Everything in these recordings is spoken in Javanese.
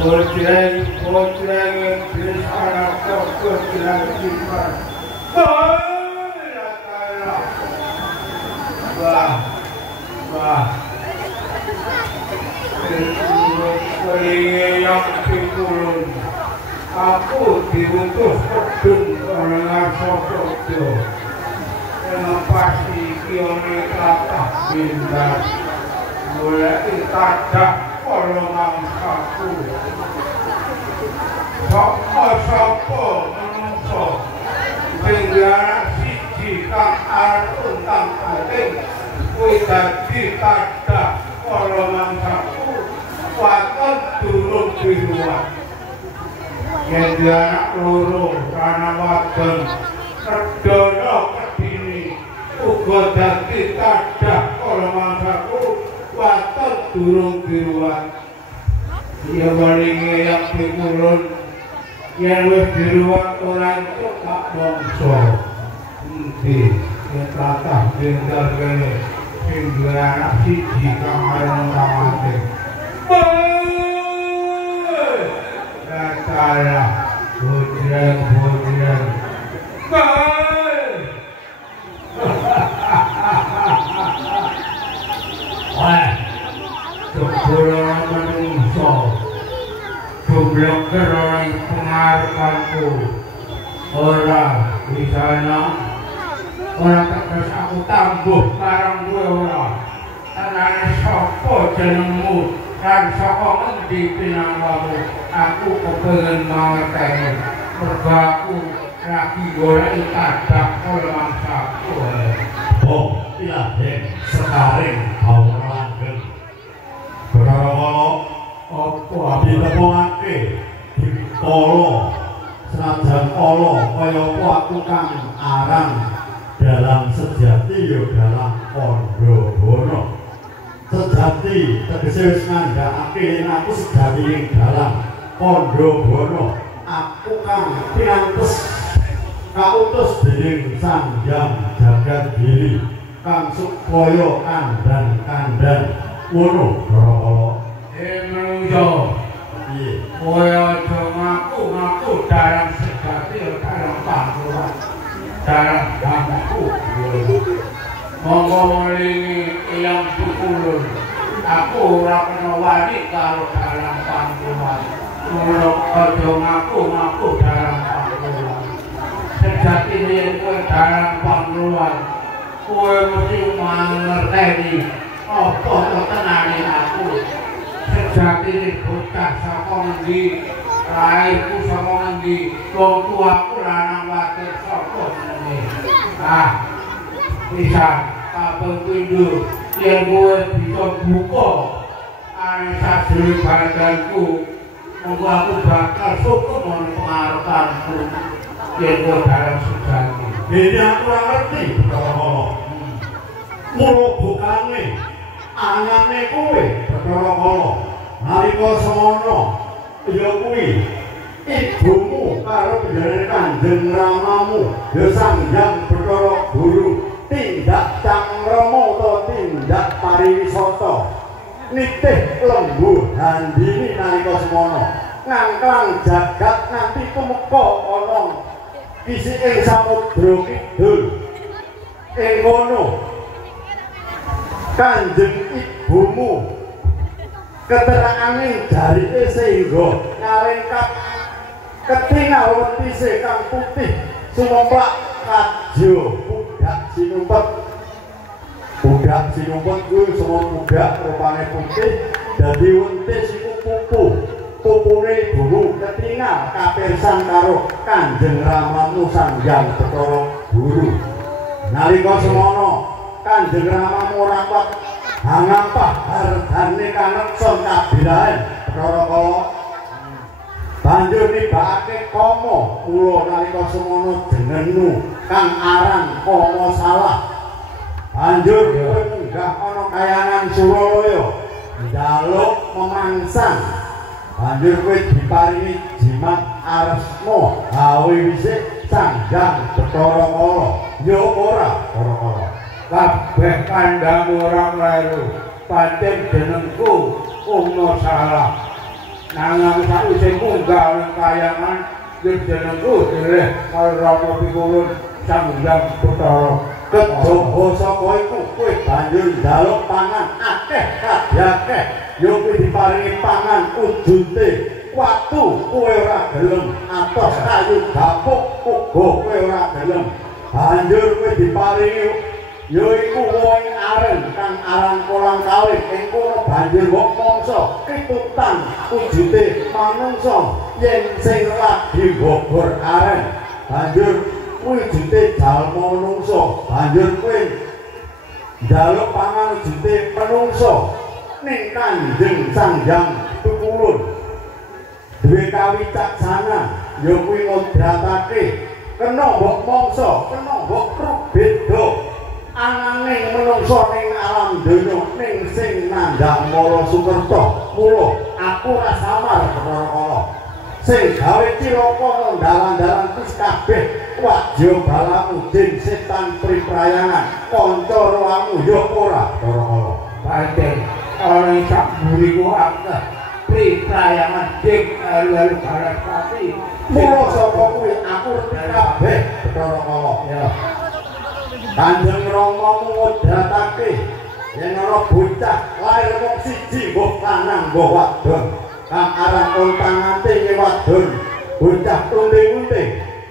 Bojreng bis anak toko bilang simpan. Wah. Kelinge yang pikulun. Aku diutus pedun oleh Ngarsosojo. Yang pasti kione kata bintang. Mulai tadak kalau mangsaku. Sopo menungso tinggal siji kang arun kang penting kuwi dadi tadak kalau mangsaku waton durung diruwat yen anak loro kana wadon sedana kedini uga dadi tadak kalau mangsaku waton durung diruwat ya walinge yang pikulun yang wis diruwat ora entuk tak mongso endi yen tatah bentar kene sing duwe anak siji kang arep kamate katalah bojreng wah jebul menungso jumlah orang pengaruhanku orang di sana orang tak terus aku tambuh barang gue orang tanahnya sopo jenengmu dan sopo ngendi pinanggamu aku kepengen mangerteni mergo aku lagi golek tadak kalau mangsaku oh iya sekaring hawa langgeng berkara apa ditemokake dikala senajan kala kaya apa aku kang aran dalam sejati ya dalam Pandhawana sejati tegese wis ngandhakake yen aku sejati ing dalam Pandhawana aku kang pinantes kautus dening Sang Hyang Jagadgiri kang supaya kandhan-kandhan ngono Rama menungso kowe aja ngaku dalam sejati dalam pangkulan dalam bangku monggo maringi yang pikulun aku ora kena wani karo dalam pangkulan ora aja ngaku dalam pangkulan sejati yen kowe dalam pangkulan kowe mesti mangerteni apa tenane aku sejati ini bocah saka ngendi raihku saka ngendi wong tuaku lanang wadon sapa jenenge bisa kabeh pindho yen kowe bisa buka ane sajroning badanku monggo aku bakal syukur marang pengarepanku yen kowe dalam sejati dene aku ora ngerti karo mulo bukane anane kowe perkara kala nalika semono ya kuwi ibumu karo panjenengan Kanjeng Ramamu ya Sang Hyang Bathara Guru tindak Cangrama utawa tindak pariwisata nitih lembu handini nalika semono ngangklang jagat nanti tumeka ana kisiking samudra kidul ing kono Kanjeng ibumu keterangane jarike sehingga ngalengkap ketingal wetise kang putih sumemplak kajo budak sinumpet kuwi semua budak rupane putih dadi wentis iku pupune guru ketingal kapirsan karo Kanjeng Ramamu Sang Hyang Bathara Guru nalika semono Kanjeng Ramamu ora kuat hangampah hardane kanekson kabirahen perkara kala banjur nibakake kama kula nalika semono jenengmu kang aran Kama Salah banjur kowe munggah ana kayangan Suralaya njaluk memangsang banjur kowe diparingi jimat aresma gawe wisik Sang Hyang Bathara Kala ya ora para kabeh kandhang ora kleru pancen jenengku Kama Salah nang sakwise munggah nang kayangan jenengku dhewe karo Rama Pikulun sambung Bathara kejaba saka iku kowe banjur njaluk pangan akeh kadhakeh yo kowe diparingi pangan ujute watu kowe ora gelem atos kayu gapuk uga kowe ora gelem banjur kowe diparingi ya iku wong aren kang aran kolang kalih ing kono banjur wong mangsa kitutan wujute manungsa yen sing lagi gogor aren banjur wujute jalma manungsa banjur kowe njaluk pangan wujute manungsa ning Kanjeng Sanghyang Pikulun duwe kawicaksana ya kuwi ngobratake kena mbok mangsa kena mbok beda ananing menungso ning alam donya ning sing nandhang Mara Sukerta mula aku ora samar kala sing gawe cilaka dalan-dalan wis kabeh wajya balamu jin setan priprayangan kanca roamu ya ora kala pancen ana sak buriku akeh priprayangan jin lalu barat pati mula saka kuwi aku ngerti kabeh kala ya Kanjeng Rama ngudratake yen ana bocah lair wong siji mbok lanang mbok wadon kang aran kontangante wadon bocah tunde-unde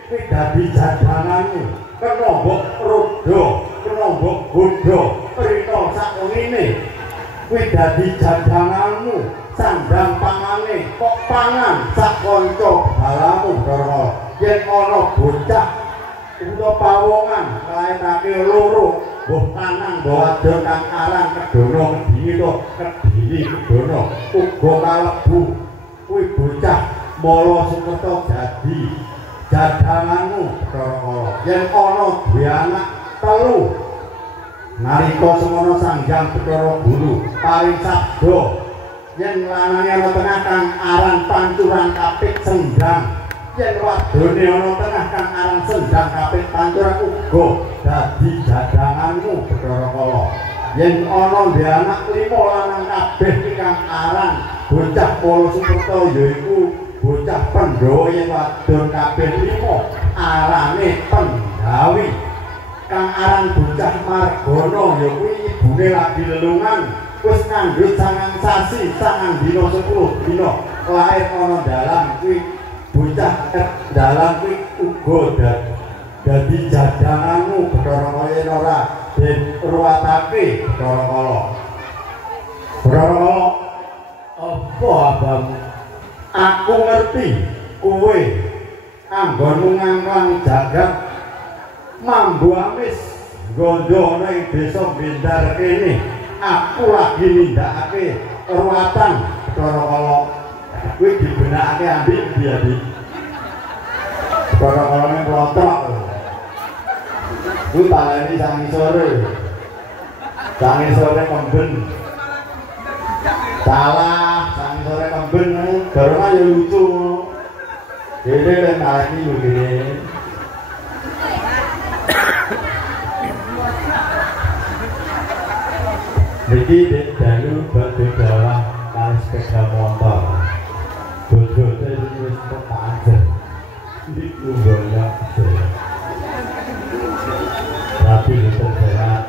kuwi dadi jadanganmu kena mbok rodo kena mbok bodho rita sak ngene kuwi dadi jadanganmu sandang pangane kok pangan sak kanca balamu karo yen ana bocah uga pawongan laenake loro mbok lanang mbok wadon kang aran kedono kedhi to kedhi kedono uga kalebu kuwi bocah Mara Sukerta dadi jadanganmu kala yen ana duwe anak telu nalika semono Sanghyang Bathara Guru paring sabda yen lanange ana tengah kang aran Pancuran Kapit Sendang yen wadone ana tengah kang aran Sendang Kapit Pancuran uga dadi jadanganmu Bathara Kala yen ana duwe anak 5 lanang kabeh kang aran bocah Mara Sukerta yaiku bocah Pandhawa yen wadon kabeh 5 arane Pandhawi kang aran bocah Margana ya kuwi ibune lagi lelungan wis ngandhut 9 sasi 9 dina 10 dina lair ana dalan kuwi bocah dalan kuwi uga dadi jadanganmu Bathara Kala ora den ruwatake Bathara Kala Bathara Kala apa abamu aku ngerti kowe anggonmu ngangkang jagat mambu amis gondo ana ing desa Bendar kene aku lagi nindakake ruwatan Bathara Kala kuwi dibenakake ambek ndi Bathara Kala ning Plotrok kuwi taleni sangi sore kemben salah sangi sore kemben garwa ya lucu dene nek taleni lho gene niki dalu badhe dalah kali sepeda motor bodohnya wis kepanjen niku banyak tapi terberat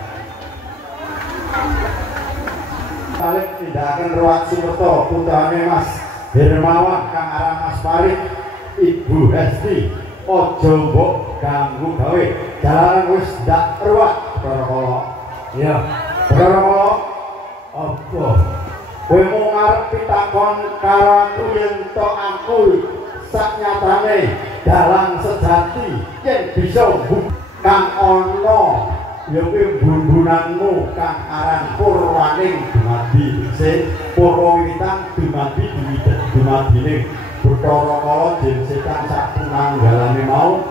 balik tindakan Ruwat Sukerta putrane Mas Hermawan kang aran Mas Farid Ibu Hesti aja mbok ganggu gawe jalanan wis ndak ruwat Bathara Kala iya Bathara Kala apa kowe mau ngarep pitakon karo aku yen to aku saknyatane dalang sejati yen bisa kang ana ya kuwi bumbunanmu kang aran Purwaning dumadi sing Purwawiwitan dumadi dumadine Bathara Kala jen setan sak punanggalane mau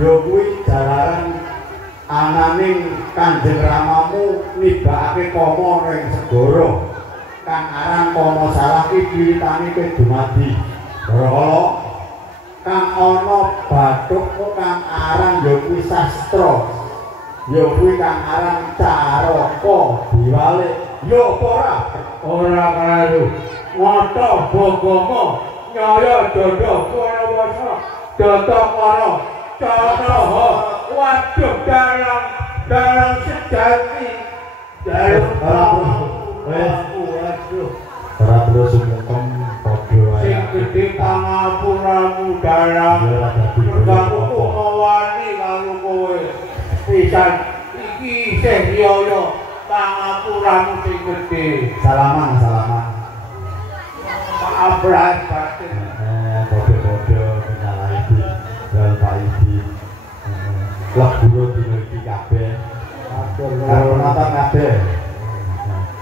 ya kuwi jalaran ananing Kanjeng Ramamu nibakake kama ning segara kang aran Kama Salah iki wiwitane kowe dumadi Bathara kang ana bathukmu kang aran ya kuwi sastra ya kuwi kang aran Caraka diwalik ya apa ora karo ngoto bogomo nyaya jodoh kurawasa jodoh karo caraha waduh dalam sejati dalam waduh ora perlu sungkem padha wae sing gedhe pangapuramu dalam mergaku mawani karo kowe pisan iki isih riyaya pangapuramu sing gedhe salaman abras batin padha-padha minal aidin wal faizin lagu dino iki kabeh karo nonton kabeh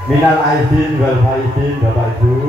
minal aidin wal faizin Bapak Ibu